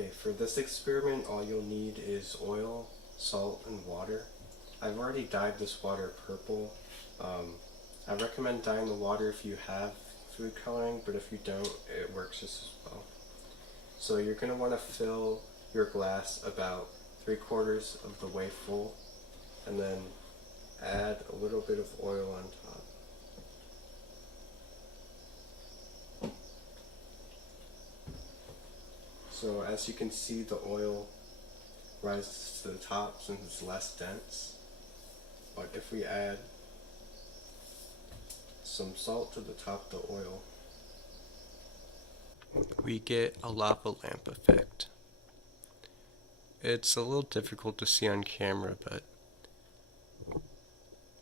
Okay, for this experiment, all you'll need is oil, salt, and water. I've already dyed this water purple. Um, I recommend dyeing the water if you have food coloring, but if you don't, it works just as well. So you're going to want to fill your glass about 3/4 of the way full, and then add a little bit of oil on top. So as you can see, the oil rises to the top since it's less dense. But if we add some salt to the top of the oil, we get a lava lamp effect. It's a little difficult to see on camera, but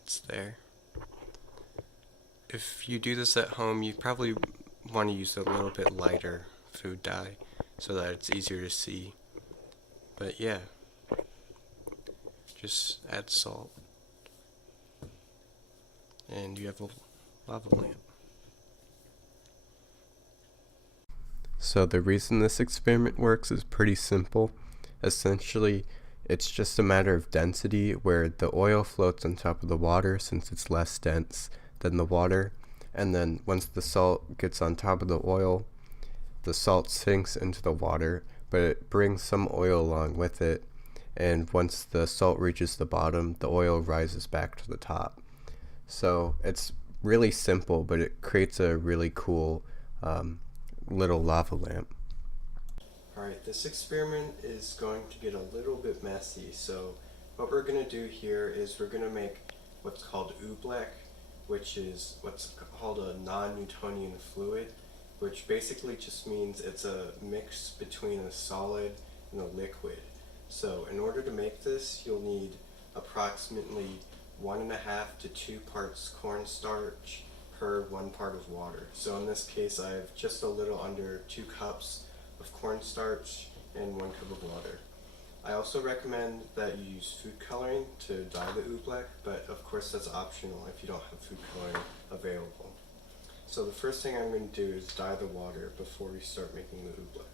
it's there. If you do this at home, you probably want to use a little bit lighter food dye so that it's easier to see. But yeah, just add salt and you have a lava lamp. So the reason this experiment works is pretty simple. Essentially, it's just a matter of density, where the oil floats on top of the water since it's less dense than the water, and then once the salt gets on top of the oil, the salt sinks into the water, but it brings some oil along with it, and once the salt reaches the bottom, the oil rises back to the top. So it's really simple, but it creates a really cool little lava lamp. Alright, this experiment is going to get a little bit messy, so what we're going to do here is we're going to make what's called oobleck, which is what's called a non-Newtonian fluid, which basically just means it's a mix between a solid and a liquid. So in order to make this, you'll need approximately 1.5 to 2 parts cornstarch per 1 part of water. So in this case, I have just a little under 2 cups of cornstarch and 1 cup of water. I also recommend that you use food coloring to dye the oobleck, but of course that's optional if you don't have food coloring available. So the first thing I'm going to do is dye the water before we start making the oobleck.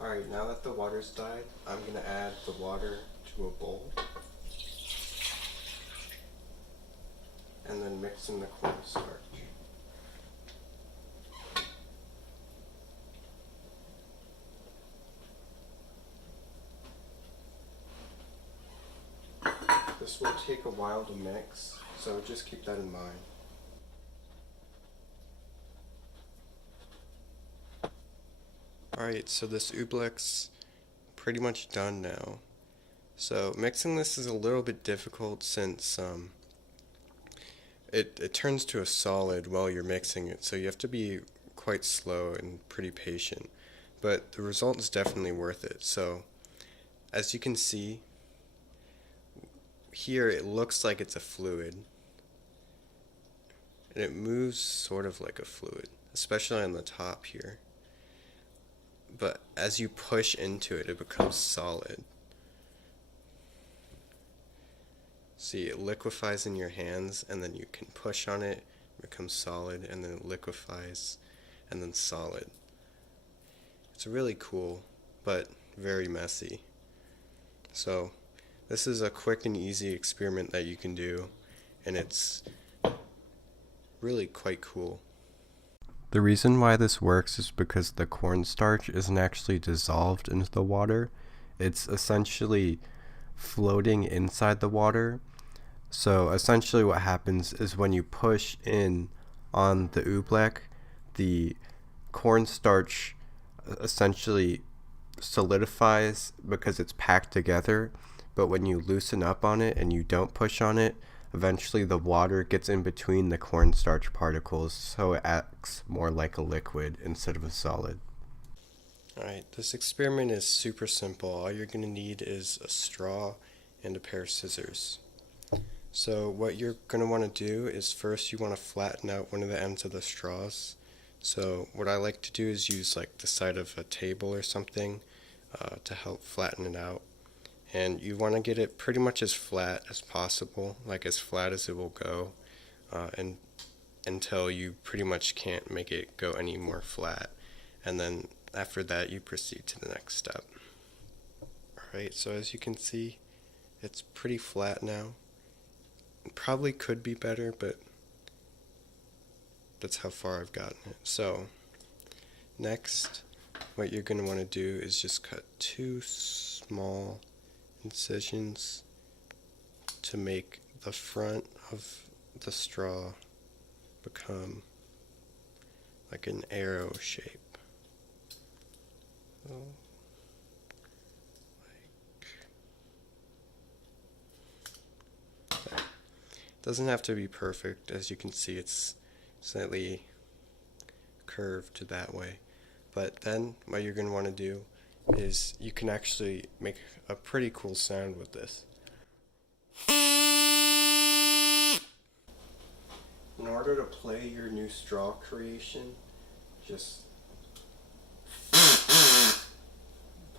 Alright, now that the water's dyed, I'm going to add the water to a bowl and then mix in the cornstarch. This will take a while to mix, so just keep that in mind. Alright, so this oobleck's pretty much done now. So mixing this is a little bit difficult since it turns to a solid while you're mixing it, so you have to be quite slow and pretty patient. But the result is definitely worth it. So as you can see, here it looks like it's a fluid, and it moves sort of like a fluid, especially on the top here. But as you push into it, it becomes solid. See, it liquefies in your hands, and then you can push on it, it becomes solid, and then it liquefies, and then solid. It's really cool, but very messy. So this is a quick and easy experiment that you can do, and it's really quite cool. The reason why this works is because the cornstarch isn't actually dissolved into the water. It's essentially floating inside the water. So essentially what happens is when you push in on the oobleck, the cornstarch essentially solidifies because it's packed together, but when you loosen up on it and you don't push on it, eventually the water gets in between the cornstarch particles, so it acts more like a liquid instead of a solid. Alright, this experiment is super simple. All you're going to need is a straw and a pair of scissors. So what you're going to want to do is first you want to flatten out one of the ends of the straws. So what I like to do is use like the side of a table or something to help flatten it out. And you want to get it pretty much as flat as possible, like as flat as it will go. and until you pretty much can't make it go any more flat, and then after that you proceed to the next step. Alright, so as you can see, it's pretty flat now. It probably could be better, but that's how far I've gotten it. So next, what you're going to want to do is just cut 2 small incisions to make the front of the straw become like an arrow shape. So, like, doesn't have to be perfect. As you can see, it's slightly curved that way. But then what you're going to want to do is you can actually make a pretty cool sound with this. In order to play your new straw creation, just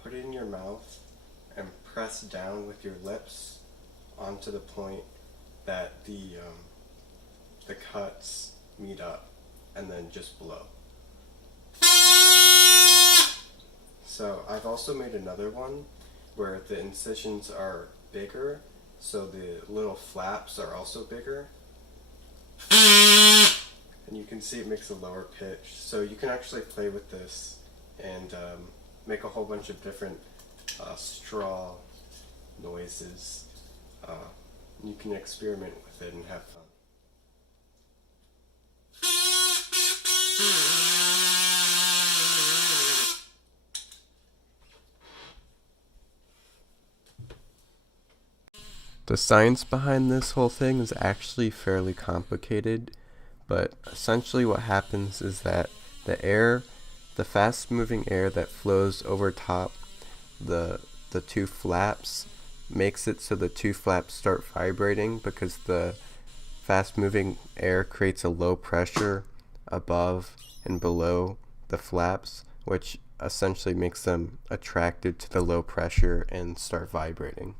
put it in your mouth and press down with your lips onto the point that the cuts meet up, and then just blow. So I've also made another one where the incisions are bigger, so the little flaps are also bigger. And you can see it makes a lower pitch. So you can actually play with this and make a whole bunch of different straw noises. You can experiment with it and have fun. The science behind this whole thing is actually fairly complicated, but essentially what happens is that the fast moving air that flows over top the 2 flaps makes it so the 2 flaps start vibrating, because the fast moving air creates a low pressure above and below the flaps, which essentially makes them attracted to the low pressure and start vibrating.